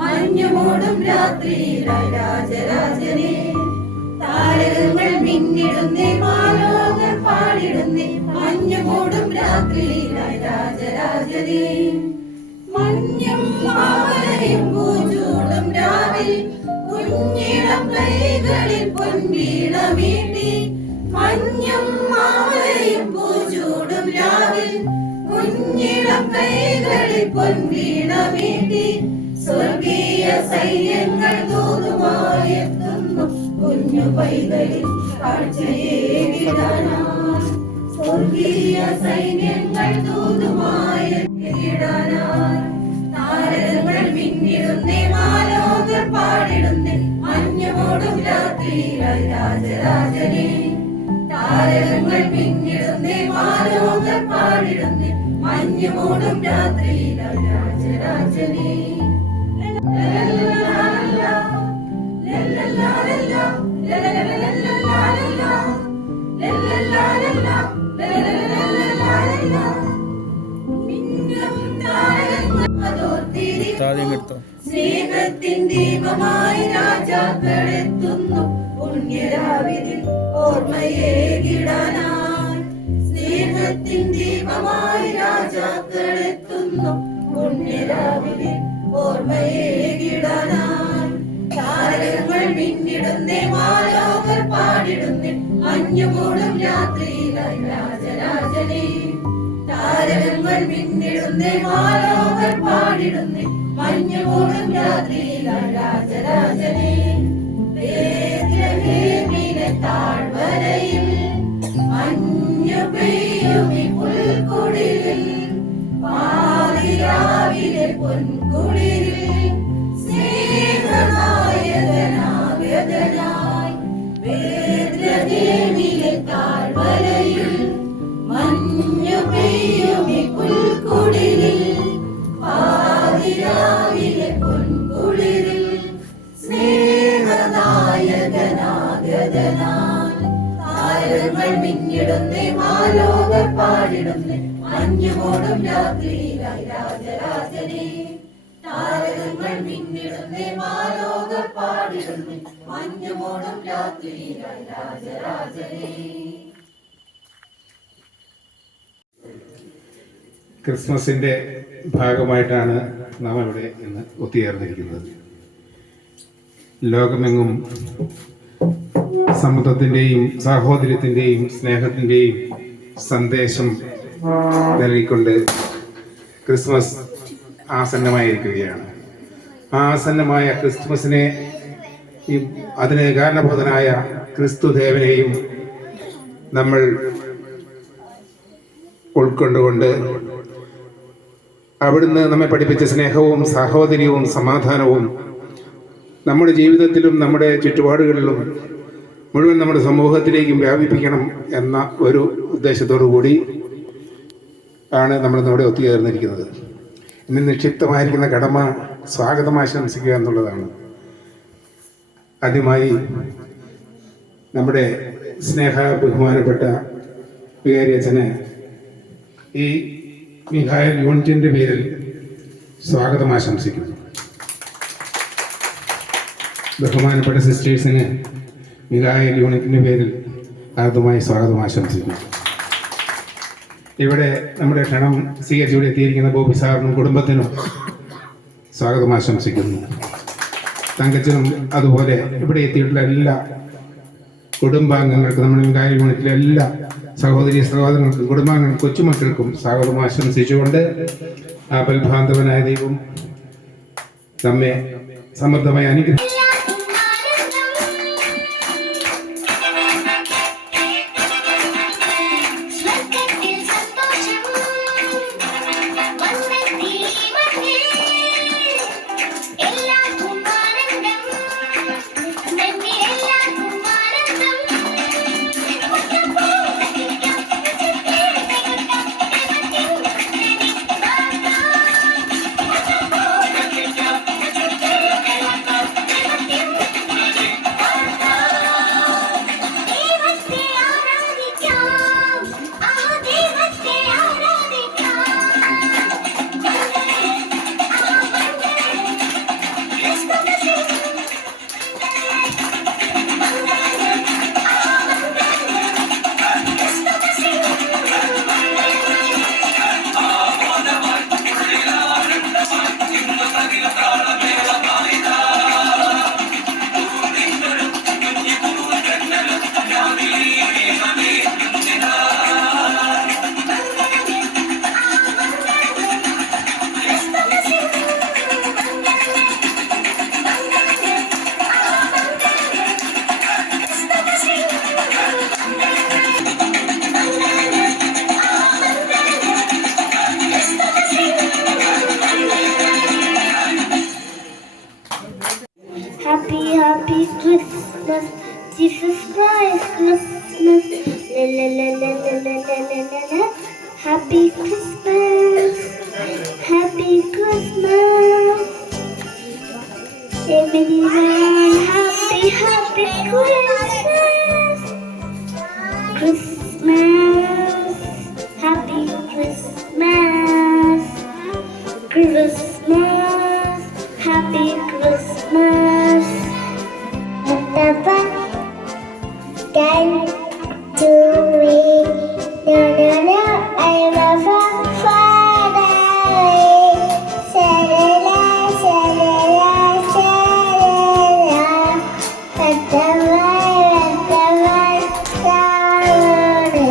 മഞ്ഞുമൂടും രാത്രിയിലായി രാജരാജനെ താരകങ്ങൾ മിന്നിടുന്നേ മാലോകർ പാടിടുന്നേ മഞ്ഞുമൂടും രാത്രിയിലായി രാജരാജനെ മഞ്ഞും മാമലയും പൂച്ചൂടും രാവിൽ കുഞ്ഞിളം കൈകളിൽ പൊൻവീണ മീട്ടി മഞ്ഞും മാമലയും പൂച്ചൂടും രാവിൽ കുഞ്ഞിളം കൈകളിൽ പൊൻവീണ മീട്ടി സ്വർഗീയ സൈന്യങ്ങൾ ദൂതുമായി എത്തുന്നു കുഞ്ഞു പൈതലിൽ കാഴ്ചയേകിടാനായി സ്വർഗീയ സൈന്യങ്ങൾ ദൂതുമായി എത്തിയിടാനായി താരകങ്ങൾ മിന്നിടുന്നേ മാലോകർ പാടിടുന്നേ മഞ്ഞുമൂടും രാത്രിയിലായി രാജരാജനെ താരകങ്ങൾ മിന്നിടുന്നേ മാലോകർ പാടിടുന്നേ മഞ്ഞുമൂടും രാത്രിയിലായി രാജരാജനെ സ്നേഹത്തിൻ ദീപമായി രാജാക്കളെത്തുന്നു പുണ്യരാവിതിൽ ഓർമ്മയേകിടാനായി സ്നേഹത്തിൻ ദീപമായി രാജാക്കളെത്തുന്നു പുണ്യരാവിതിൽ ഓർമ്മയേകിടാനായി താരകങ്ങൾ മിന്നിടുന്നേ മാലോകർ പാടിടുന്നേ മഞ്ഞുമൂടും രാത്രിയിലായി രാജരാജനെ താരകങ്ങൾ മിന്നിടുന്നേ മാലോകർ പാടിടുന്നേ മഞ്ഞുമൂടും രാത്രിയിലായി രാജരാജനെ ബേത്ലഹേമിലെ താഴ്വരയിൽ മഞ്ഞു പെയ്യുമി പുൽക്കുടിലിൽ പാതിരാവിലെ പൊൻകുടിലിൽ സ്നേഹനായകനാഗതനായി ബേത്ലഹേമിലെ താഴ്വരയിൽ മഞ്ഞു പെയ്യുമി പുൽക്കുടിലിൽ പാതിരാവിലെ പൊൻകുടിലിൽ സ്നേഹനായകനാഗതനായി താരങ്ങൾ മിന്നിടുന്നേ മാലോകർ പാടിടുന്നേ മഞ്ഞുമൂടും രാത്രിയിലായി രാജരാജനെ താരകങ്ങൾ മിന്നിടുന്നേ മാലോകർ പാടിടുന്നേ മഞ്ഞുമൂടും രാത്രിയിലായി രാജരാജനെ. ക്രിസ്മസിൻ്റെ ഭാഗമായിട്ടാണ് നാം ഇവിടെ ഇന്ന് ഒത്തുചേർന്നിരിക്കുന്നത്. ലോകമെങ്ങും സമത്വത്തിൻ്റെയും സാഹോദര്യത്തിൻ്റെയും സ്നേഹത്തിൻ്റെയും സന്ദേശം നൽകിക്കൊണ്ട് ക്രിസ്മസ് ആസന്നമായിരിക്കുകയാണ്. ആ ആസന്നമായ ക്രിസ്മസിനെ അതിന് കാരണബോധനായ ക്രിസ്തുദേവനെയും നമ്മൾ ഉൾക്കൊണ്ടുകൊണ്ട് അവിടുന്ന് നമ്മെ പഠിപ്പിച്ച സ്നേഹവും സാഹോദര്യവും സമാധാനവും നമ്മുടെ ജീവിതത്തിലും നമ്മുടെ ചുറ്റുപാടുകളിലും മുഴുവൻ നമ്മുടെ സമൂഹത്തിലേക്കും വ്യാപിപ്പിക്കണം എന്ന ഒരു ഉദ്ദേശത്തോടു കൂടി ആണ് നമ്മൾ ഇവിടെ ഒത്തുചേർന്നിരിക്കുന്നത്. ഇന്ന് നിക്ഷിപ്തമായിരിക്കുന്ന കടമ സ്വാഗതം ആശംസിക്കുക എന്നുള്ളതാണ്. ആദ്യമായി നമ്മുടെ സ്നേഹ ബഹുമാനപ്പെട്ട വികാരി അച്ഛന് ഈ മിഖായൽ യൂണിറ്റിൻ്റെ പേരിൽ സ്വാഗതം ആശംസിക്കുന്നു. ബഹുമാനപ്പെട്ട സിസ്റ്റേഴ്സിന് മിഖായൽ യൂണിറ്റിൻ്റെ പേരിൽ ആദ്യമായി സ്വാഗതം ആശംസിക്കുന്നു. ഇവിടെ നമ്മുടെ ക്ഷണം സ്വീകരിച്ചിവിടെ എത്തിയിരിക്കുന്ന ബോബി സാറിനും കുടുംബത്തിനും സ്വാഗതം ആശംസിക്കുന്നു. തങ്കച്ചനും അതുപോലെ ഇവിടെ എത്തിയിട്ടുള്ള എല്ലാ കുടുംബാംഗങ്ങൾക്കും നമ്മുടെ മിഖായൽ യൂണിറ്റിലെ എല്ലാ സഹോദരി സഹോദരങ്ങൾക്കും കുടുംബാംഗങ്ങൾക്കും കൊച്ചുമക്കൾക്കും സ്വാഗതം ആശംസിച്ചുകൊണ്ട് ആ ബൽഭാന്തവനായ ദൈവം നമ്മെ സമൃദ്ധമായി അനുഗ്രഹിക്കും. Christmas. La la la la la la la la la la. Happy Christmas. Happy Christmas. Everyone, happy, happy Christmas. Christmas. Happy Christmas. Christmas. Happy Christmas. Papa, can to me. No, no, no, I'm a father. Sa-la-la, sa-la-la, sa-la-la. Ratawai, sa-la-la.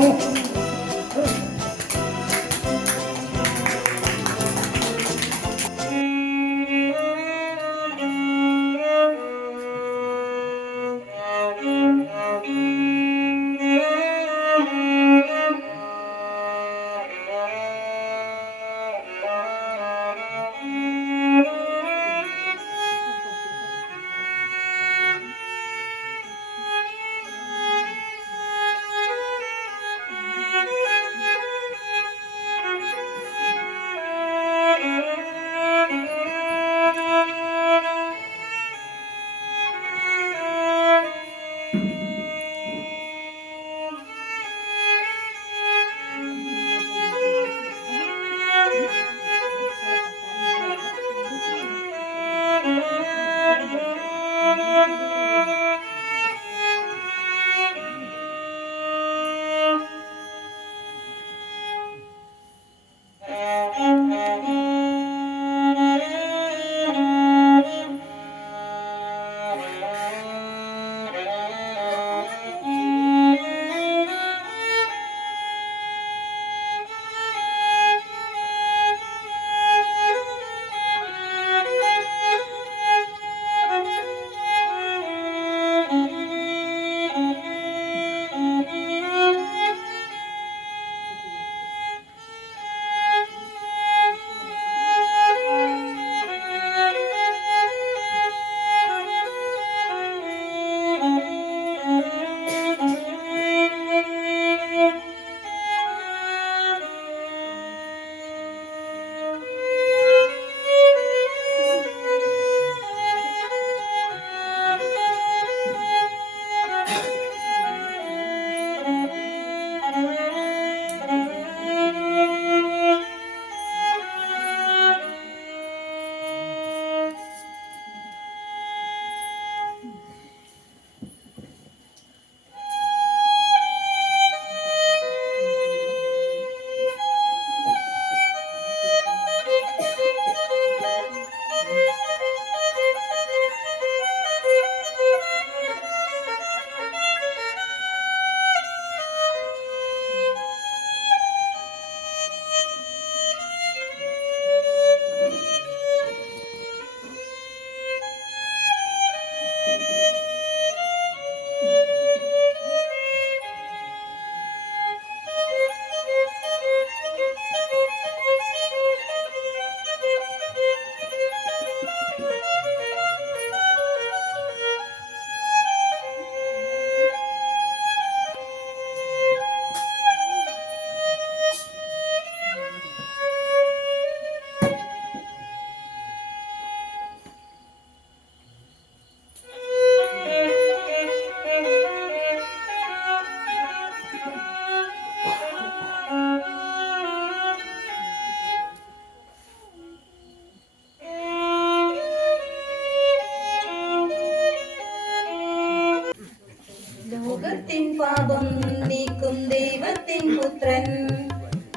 ലോകത്തിൻ പാപം നീക്കും ദൈവത്തിൻ പുത്രൻ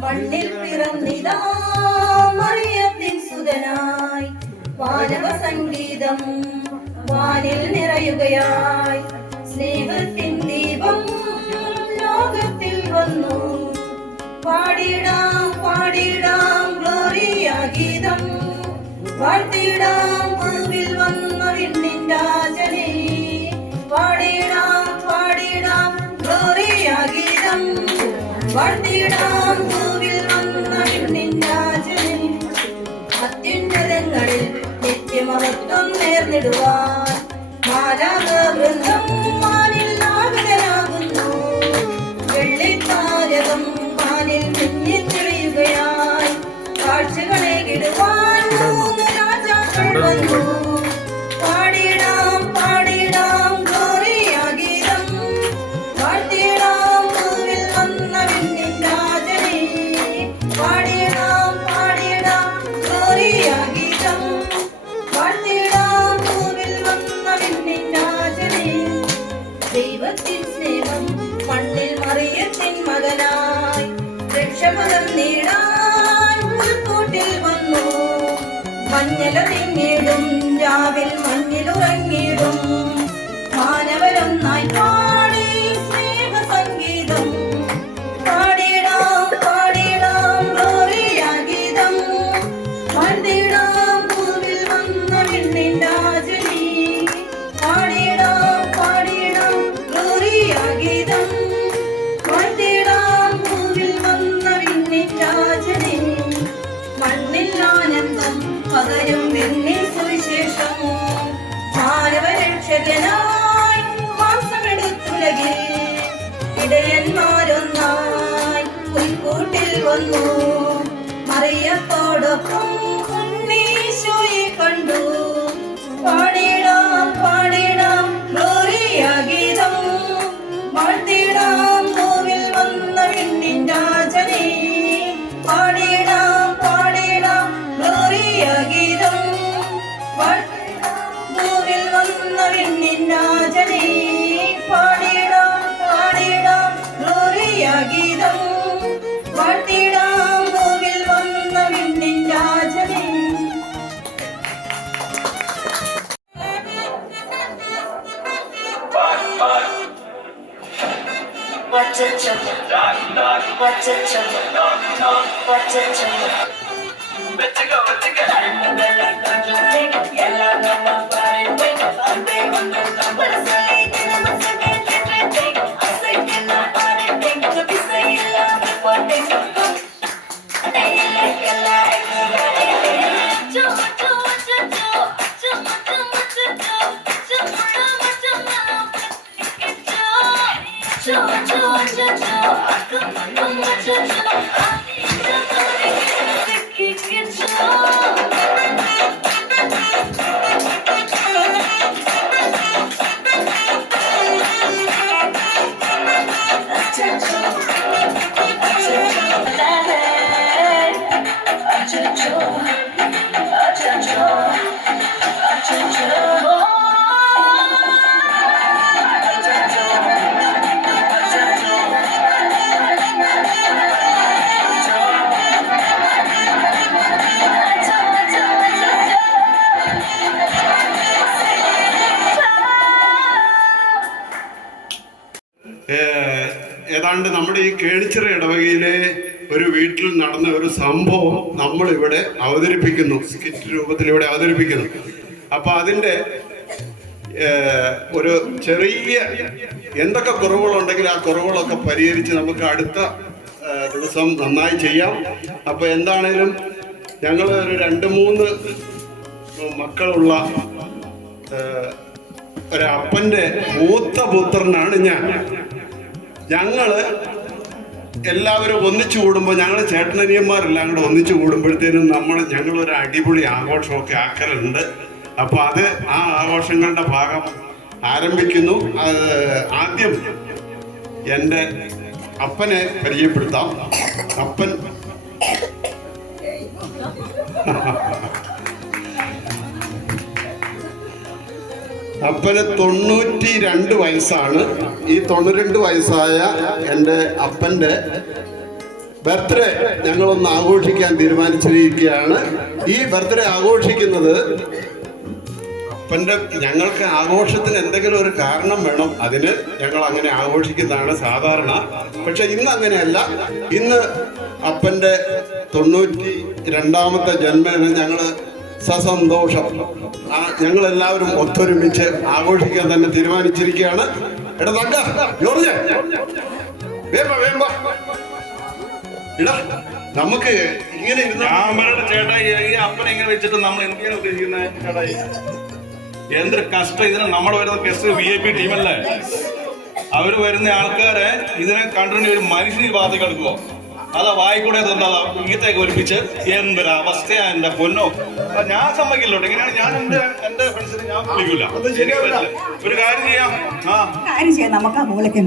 മണ്ണിൽ പിറന്നിതാ മറിയത്തിൻ സുതനായി വാനവ സംഗീതം വാനിൽ നിറയുകയായി സ്നേഹത്തിൻ ദീപം ലോകത്തിൽ വന്നു പാടിടാം പാടിടാം ഗ്ലോറിയ ഗീതം വാഴ്ത്തിടാം പൂവിൽ വന്ന വിണ്ണിൻ രാജനെ പാടിടാം പാടിടാം ഗ്ലോറിയ ഗീതം വാഴ്ത്തിടാം പൂവിൽ വന്ന വിണ്ണിൻ രാജനെ അത്യുന്നതങ്ങളിൽ നിത്യമഹത്വം നേർന്നിടുവാൻ മാലാഖ വൃന്ദം മാനിൽ നാഗരാകുന്നു നാഥനായി രക്ഷപകർന്നിടാൻ പുൽക്കൂട്ടിൽ വന്നു. മഞ്ഞല തിങ്ങിടും രാവിൽ മഞ്ഞിലുറങ്ങിടും മാനവരൊന്നായി പാടി സ്നേഹസംഗീതം. പാടിടാം പാടിടാം ഗ്ലോറിയ ഗീതം. പാടിടാം പൂവിൽ വന്ന വിണ്ണിൻ രാജനീ. പാടിടാം പാടിടാം ഗ്ലോറിയ ഗീതം. പാടിടാം പൂവിൽ വന്ന വിണ്ണിൻ രാജനീ. മണ്ണിൽ ആനന്ദം പകരും വിണ്ണിൻ സുവിശേഷം. മാനവരക്ഷകനായി മാംസമെടുത്തുലകിൽ ഇടയന്മാരൊന്നായി പുൽക്കൂട്ടിൽ വന്നു. മറിയത്തോടൊപ്പം ഉണ്ണീശോയെ കണ്ടു. പാടിടാം പാടിടാം ഗ്ലോറിയ ഗീതം. വാഴ്ത്തിടാം പൂവിൽ വന്ന വിണ്ണിൻ രാജനേ. പാടിടാം പാടിടാം ഗ്ലോറിയ ഗീതം. പൂവിൽ വന്ന വിണ്ണിൻ രാജനേ. പാടിടാം പാടിടാം ഗ്ലോറിയ ഗീതം. വാഴ്ത്തിടാം പൂവിൽ വന്ന വിണ്ണിൻ രാജനേ. ഏതാണ്ട് നമ്മുടെ ഈ കേണിച്ചിറ ഇടവകയിലെ ഒരു വീട്ടിൽ നടന്ന ഒരു സംഭവം നമ്മളിവിടെ അവതരിപ്പിക്കുന്നു, സ്കിറ്റ് രൂപത്തിൽ ഇവിടെ അവതരിപ്പിക്കുന്നു. അപ്പൊ അതിൻ്റെ ഒരു ചെറിയ എന്തൊക്കെ കുറവുകളുണ്ടെങ്കിൽ ആ കുറവുകളൊക്കെ പരിഹരിച്ച് നമുക്ക് അടുത്ത ദിവസം നന്നായി ചെയ്യാം. അപ്പൊ എന്താണേലും ഞങ്ങൾ ഒരു 2-3 മക്കളുള്ള ഒരപ്പൻ്റെ മൂത്ത പുത്രനാണ് ഞാൻ. ഞങ്ങള് എല്ലാവരും ഒന്നിച്ചു കൂടുമ്പോൾ ഞങ്ങൾ ചേട്ടനനിയന്മാരെല്ലാം കൂടെ ഒന്നിച്ചു കൂടുമ്പോഴത്തേനും ഞങ്ങളൊരു അടിപൊളി ആഘോഷമൊക്കെ ആക്കലുണ്ട്. അപ്പോൾ അത് ആ ആഘോഷങ്ങളുടെ ഭാഗം ആരംഭിക്കുന്നു. ആദ്യം എൻ്റെ അപ്പനെ പരിചയപ്പെടുത്താം. അപ്പൻ അപ്പന് 92 വയസ്സാണ്. ഈ 92 വയസ്സായ എൻ്റെ അപ്പൻ്റെ ബർത്ത്ഡേ ഞങ്ങളൊന്ന് ആഘോഷിക്കാൻ തീരുമാനിച്ചിരിക്കുകയാണ്. ഈ ബർത്ത്ഡേ ആഘോഷിക്കുന്നത് ഞങ്ങൾക്ക് ആഘോഷത്തിന് എന്തെങ്കിലും ഒരു കാരണം വേണം. അതിന് ഞങ്ങൾ അങ്ങനെ ആഘോഷിക്കുന്നതാണ് സാധാരണ. പക്ഷെ ഇന്ന് അങ്ങനെയല്ല. ഇന്ന് അപ്പൻ്റെ 92ാമത്തെ ജന്മദിനം ഞങ്ങൾ സസന്തോഷം ഞങ്ങളെല്ലാവരും ഒത്തൊരുമിച്ച് ആഘോഷിക്കാൻ തന്നെ തീരുമാനിച്ചിരിക്കുകയാണ്. എടാ തങ്ക ജോർജ് നമുക്ക് ഇങ്ങനെ ചേട്ടാ ഈ അപ്പനെ ഇങ്ങനെ വെച്ചിട്ട് നമ്മൾ എന്തിനാണ് ഉദ്ദേശിക്കുന്നത് ചേട്ടായി? എന്തൊരു കഷ്ടം. ഇതിന് നമ്മൾ വരുന്ന ഗസ്റ്റ് VIP ടീമല്ലേ? അവര് വരുന്ന ആൾക്കാരെ ഇതിനെ കണ്ടിട്ട് ഒരു മനുഷ്യന് ഭാഗത്ത് കിടക്കുവോ? അതാ വായിക്കൂടെ ഇങ്ങനത്തേക്ക് ഒരുമിച്ച് എന്തൊരവസ്ഥയാ എന്റെ പൊന്നോ. ഞാൻ സമ്മതിക്കില്ലോട്ടെ. ഇങ്ങനെയാണ് ഞാൻ എന്റെ ഫ്രണ്ട്സിനെ ഞാൻ വിളിക്കില്ല. ഒരു കാര്യം ചെയ്യാം. നമുക്ക് ആ മൂലയ്ക്ക്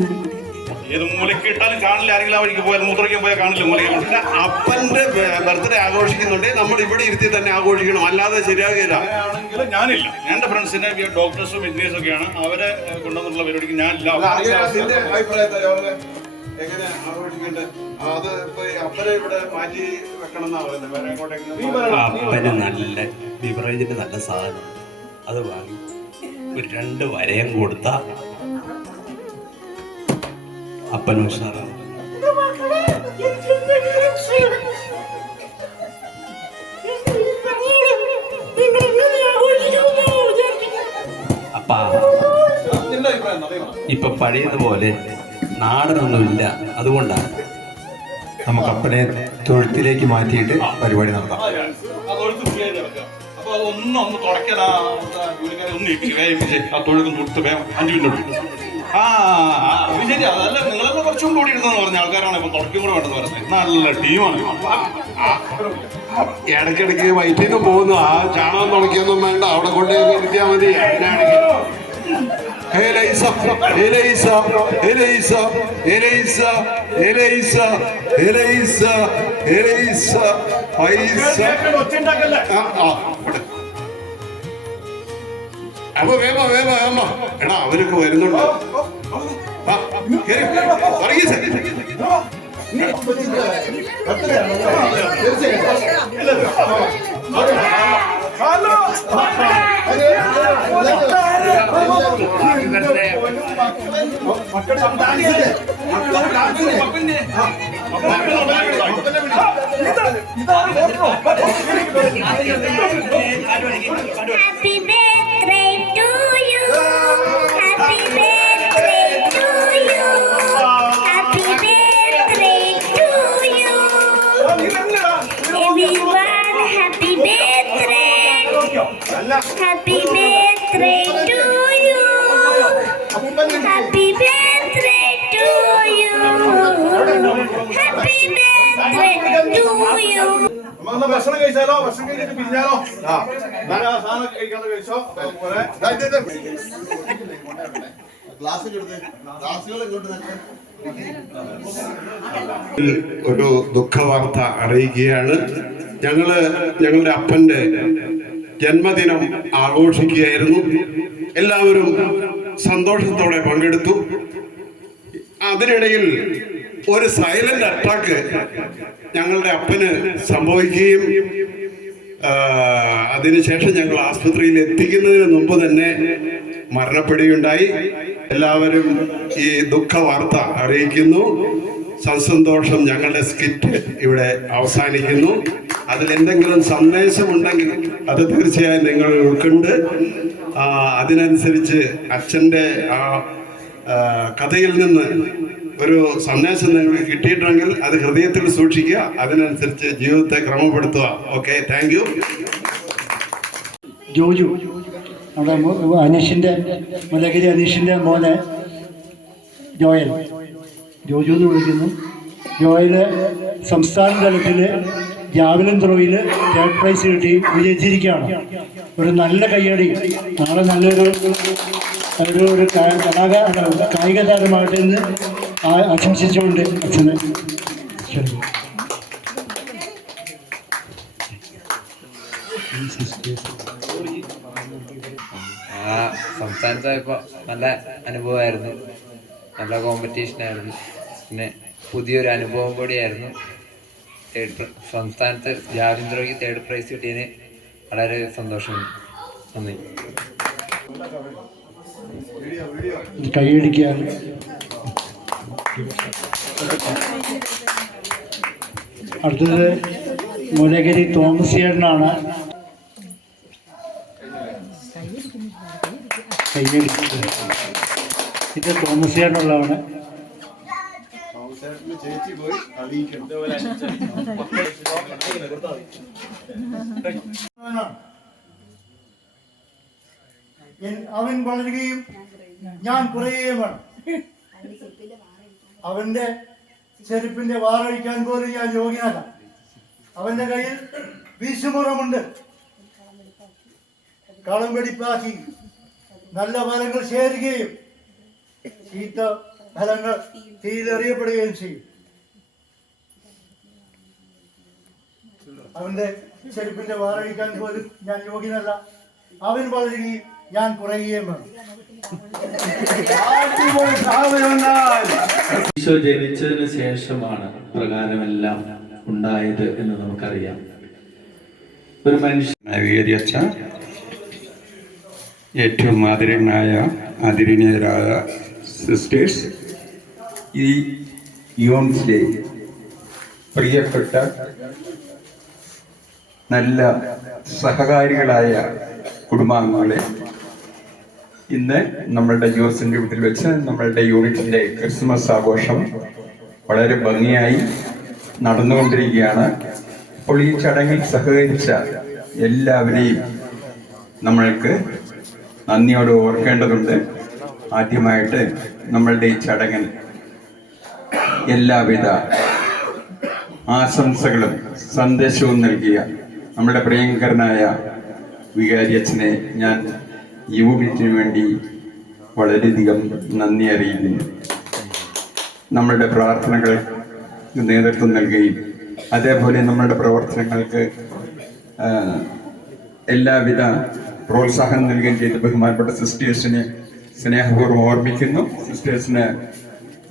ഏത് മൂലയ്ക്ക് ഇട്ടാലും കാണില്ല. ആരെങ്കിലും ആ വഴിക്ക് പോയാൽ മൂത്രയ്ക്കാൻ പോയാൽ കാണില്ല. മൂലയ്ക്ക് അപ്പന്റെ ബർത്ത്ഡേ ആഘോഷിക്കുന്നുണ്ടെങ്കിൽ നമ്മൾ ഇവിടെ ഇരുത്തി തന്നെ ആഘോഷിക്കണം, അല്ലാതെ ശരിയാകില്ല. ആണെങ്കിൽ ഞാനില്ല. എന്റെ ഫ്രണ്ട്സിനെ ഡോക്ടേഴ്സും എഞ്ചിനീയേഴ്സും ഒക്കെയാണ്. അവരെ കൊണ്ടുവന്നുള്ള പരിപാടിക്ക് ഞാനില്ല. എങ്ങനെ ആഘോഷിക്കണ്ടേ? അത് ഇപ്പൊ അപ്പനെ ഇവിടെ മാറ്റി വെക്കണം എന്നാ പറയുന്നത്. വേറെ എങ്ങോട്ടെങ്കിലും അപ്പന് നല്ല ബിവറേജിന് നല്ല സാധനം അത് വാങ്ങി ഒരു 2 വരയും കൊടുത്ത അപ്പൻ ഉഷാറാണ്. അപ്പ ഇപ്പൊ പഴയതുപോലെ നാടനൊന്നുമില്ല. അതുകൊണ്ടാണ് നമുക്ക് അപ്പനെ തൊഴുത്തിലേക്ക് മാറ്റിയിട്ട് പരിപാടി നടത്താം. അപ്പൊ അതൊന്നും ഒന്ന് തുടയ്ക്കാൻ ജോലിക്കാരെ ഒന്ന് ഏൽപ്പിച്ച് ആ തൊഴിലും കൊടുത്ത് വേഗം 5 മിനിറ്റ് അത് ശരി. അതല്ല നിങ്ങളെല്ലാം കുറച്ചും കൂടി ഇരുന്നെന്ന് പറഞ്ഞ ആൾക്കാരാണ് ഇപ്പൊ തുടക്കം കൂടെ വേണ്ടെന്ന് പറയുന്നത്. നല്ല ടീമാണ്. ഇടയ്ക്കിടയ്ക്ക് വയറ്റിൽ നിന്ന് പോകുന്നു. ആ ചാണകം തുണയ്ക്കൊന്നും വേണ്ട, അവിടെ കൊണ്ട് ഇരുത്തിയാൽ മതി. അതിനാണെങ്കിൽ അപ്പൊ വേമ എടാ അവരൊക്കെ വരുന്നുണ്ട്. Happy birthday to you. Happy birthday to you. Happy birthday to you. Everyone, happy birthday. Happy birthday to you. Happy birthday to you. Happy birthday to you. ഭക്ഷണം കഴിച്ചാലോ? ഭക്ഷണം കഴിച്ചിട്ട് പിരിഞ്ഞാലോ? സാധനം കഴിക്കാതെ കഴിച്ചോ? ഒരു ദുഃഖവാർത്ത അറിയിക്കുകയാണ്. ഞങ്ങളുടെ അപ്പന്റെ ജന്മദിനം ആഘോഷിക്കുകയായിരുന്നു. എല്ലാവരും സന്തോഷത്തോടെ പങ്കെടുത്തു. അതിനിടയിൽ ഒരു സൈലന്റ് അറ്റാക്ക് ഞങ്ങളുടെ അപ്പന് സംഭവിക്കുകയും അതിനുശേഷം ഞങ്ങൾ ആസ്പത്രിയിൽ എത്തിക്കുന്നതിന് മുമ്പ് തന്നെ മരണപ്പെടുകയുണ്ടായി. എല്ലാവരും ഈ ദുഃഖ വാർത്ത അറിയിക്കുന്നു. സസന്തോഷം ഞങ്ങളുടെ സ്കിറ്റ് ഇവിടെ അവസാനിക്കുന്നു. അതിലെന്തെങ്കിലും സന്ദേശമുണ്ടെങ്കിൽ അത് തീർച്ചയായും നിങ്ങൾ ഉൾക്കൊണ്ട് അതിനനുസരിച്ച് അച്ഛൻ്റെ ആ കഥയിൽ നിന്ന് ഒരു സന്ദേശം നിങ്ങൾക്ക് കിട്ടിയിട്ടുണ്ടെങ്കിൽ അത് ഹൃദയത്തിൽ സൂക്ഷിക്കുക. അതിനനുസരിച്ച് ജീവിതത്തെ ക്രമപ്പെടുത്തുക. Okay, thank you. ജോജു നമ്മുടെ അനീഷിൻ്റെ മുല്ലഗിരി അനീഷിൻ്റെ മോനെ ജോയൽ, ജോജു എന്ന് വിളിക്കുന്നു. ജോയല് സംസ്ഥാന തലത്തിൽ ജാവലിൻ ത്രോയിൽ 3rd പ്രൈസ് കിട്ടി വിജയിച്ചിരിക്കുകയാണ്. ഒരു നല്ല കയ്യടി. നാളെ നല്ലൊരു കായിക താരമായിട്ട് ഇന്ന് ആശംസിച്ചുകൊണ്ട് അച്ഛനെ ക്ഷണിക്കുന്നു. സംസ്ഥാനത്ത് പോയപ്പോൾ നല്ല അനുഭവമായിരുന്നു. നല്ല കോമ്പറ്റീഷനായിരുന്നു. പിന്നെ പുതിയൊരു അനുഭവം കൂടിയായിരുന്നു. സംസ്ഥാനത്ത് ജാവലിൻ ത്രോയ്ക്ക് 3rd പ്രൈസ് കിട്ടിയതിന് വളരെ സന്തോഷമുണ്ട്. നന്ദി. കൈയടിക്കുക. അടുത്തത് മുല്ലഗിരി തോമസ് ചേട്ടനാണ്. കൈയടിക്കുക. ഇത് തോമസ് ചേട്ടനുള്ളതാണ്. അവൻ വളരുകയും ഞാൻ കുറയുകയുമാണ്. അവന്റെ ചെരുപ്പിന്റെ വാറഴിക്കാൻ പോലും ഞാൻ യോഗ്യനല്ല. അവന്റെ കയ്യിൽ വീശുമുറമുണ്ട്. കളം വെടിപ്പാക്കി നല്ല ഫലങ്ങൾ ശേഖരിക്കുകയും ചീത്ത ഫലങ്ങൾ തീയിലെറിയപ്പെടുകയും ചെയ്യും. അവന്റെ ചെരുപ്പിന്റെ വാറഴിക്കാൻ പോലും ഞാൻ യോഗ്യനല്ല. അവൻ വളരുകയും ഞാൻ കുറയുകയും വേണം. ഈശോ ജനിച്ചതിന് ശേഷമാണ് പ്രകാരമെല്ലാം ഉണ്ടായത് എന്ന് നമുക്കറിയാം. ഒരു മനുഷ്യൻ നവീകരിച്ച ഏറ്റവും ആദരണീയരായ സിസ്റ്റേഴ്സ്, ഈ യൂണിറ്റിലെ പ്രിയപ്പെട്ട നല്ല സഹകാരികളായ കുടുംബാംഗങ്ങളെ, ഇന്ന് നമ്മളുടെ ജോസിൻ്റെ വീട്ടിൽ വെച്ച് നമ്മളുടെ യൂണിറ്റിൻ്റെ ക്രിസ്മസ് ആഘോഷം വളരെ ഭംഗിയായി നടന്നുകൊണ്ടിരിക്കുകയാണ്. അപ്പോൾ ഈ ചടങ്ങിൽ സഹകരിച്ച എല്ലാവരെയും നമ്മൾക്ക് നന്ദിയോടെ ഓർക്കേണ്ടതുണ്ട്. ആദ്യമായിട്ട് നമ്മളുടെ ഈ ചടങ്ങിൽ എല്ലാവിധ ആശംസകളും സന്ദേശവും നൽകിയ നമ്മുടെ പ്രിയങ്കരനായ വികാരിയച്ഛനെ ഞാൻ യൂണിറ്റിന് വേണ്ടി വളരെയധികം നന്ദി അറിയിക്കുന്നു. നമ്മളുടെ പ്രാർത്ഥനകൾക്ക് നേതൃത്വം നൽകുകയും അതേപോലെ നമ്മളുടെ പ്രവർത്തനങ്ങൾക്ക് എല്ലാവിധ പ്രോത്സാഹനം നൽകുകയും ചെയ്ത ബഹുമാനപ്പെട്ട സിസ്റ്റേഴ്സിനെ സ്നേഹപൂർവ്വം ഓർമ്മിക്കുന്നു. സിസ്റ്റേഴ്സിന്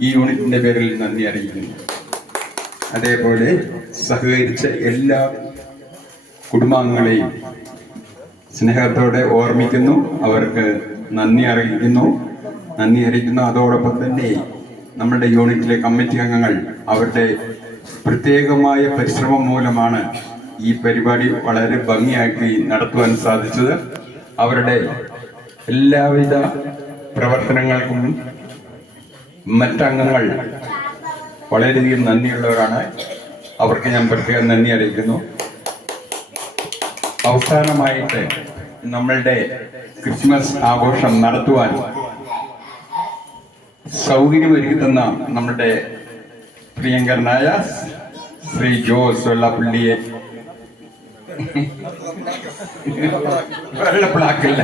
ഈ യൂണിറ്റിൻ്റെ പേരിൽ നന്ദി അറിയിക്കുന്നു. അതേപോലെ സഹകരിച്ച എല്ലാ കുടുംബാംഗങ്ങളെയും സ്നേഹത്തോടെ ഓർമ്മിക്കുന്നു, അവർക്ക് നന്ദി അറിയിക്കുന്നു. അതോടൊപ്പം തന്നെ നമ്മുടെ യൂണിറ്റിലെ കമ്മിറ്റി അംഗങ്ങൾ അവരുടെ പ്രത്യേകമായ പരിശ്രമം മൂലമാണ് ഈ പരിപാടി വളരെ ഭംഗിയാക്കി നടത്തുവാൻ സാധിച്ചത്. അവരുടെ എല്ലാവിധ പ്രവർത്തനങ്ങൾക്കും മറ്റംഗങ്ങൾ വളരെയധികം നന്ദിയുള്ളവരാണ്. അവർക്ക് ഞാൻ പ്രത്യേകം നന്ദി അറിയിക്കുന്നു. അവസാനമായിട്ട് നമ്മളുടെ ക്രിസ്മസ് ആഘോഷം നടത്തുവാൻ സൗകര്യമൊരുക്കുന്ന നമ്മുടെ പ്രിയങ്കരനായ ശ്രീ ജോസ് വെള്ളപ്പള്ളിയെ, വെള്ളപ്പിളാക്കില്ല,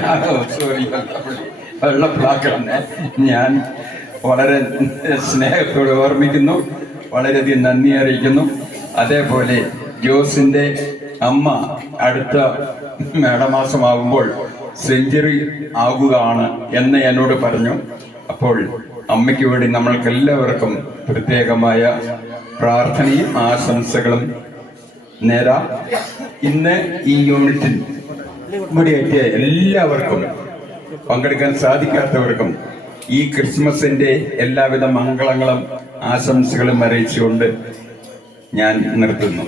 സോറി, വെള്ളപ്പിളാക്കലിനെ ഞാൻ വളരെ സ്നേഹത്തോടെ ഓർമ്മിക്കുന്നു, വളരെയധികം നന്ദി അറിയിക്കുന്നു. അതേപോലെ ജോസിന്റെ അമ്മ അടുത്ത മേടമാസമാകുമ്പോൾ സെഞ്ചുറി ആകുകയാണ് എന്ന് എന്നോട് പറഞ്ഞു. അപ്പോൾ അമ്മയ്ക്ക് വേണ്ടി നമ്മൾക്ക് എല്ലാവർക്കും പ്രത്യേകമായ പ്രാർത്ഥനയും ആശംസകളും നേരാം. ഇന്ന് ഈ യൂണിറ്റിൽ ഇവിടെയെത്തിയ എല്ലാവർക്കും, പങ്കെടുക്കാൻ സാധിക്കാത്തവർക്കും ഈ ക്രിസ്മസിന്റെ എല്ലാവിധ മംഗളങ്ങളും ആശംസകളും അറിയിച്ചുകൊണ്ട് ഞാൻ നിർത്തുന്നു.